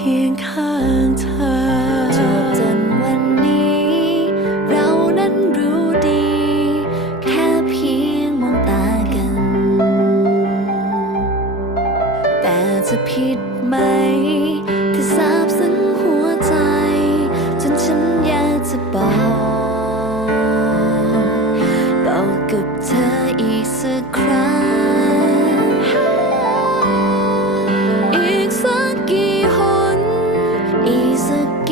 คียงข้างเธอจนวันนี้ เรานั้นรู้ดี แค่เพียงมองตากัน แต่จะผิดไหม ที่ทาบซึ้หัวใจ จนฉันอยากจะบอกบอกับเธออีกสักครั้ง He's a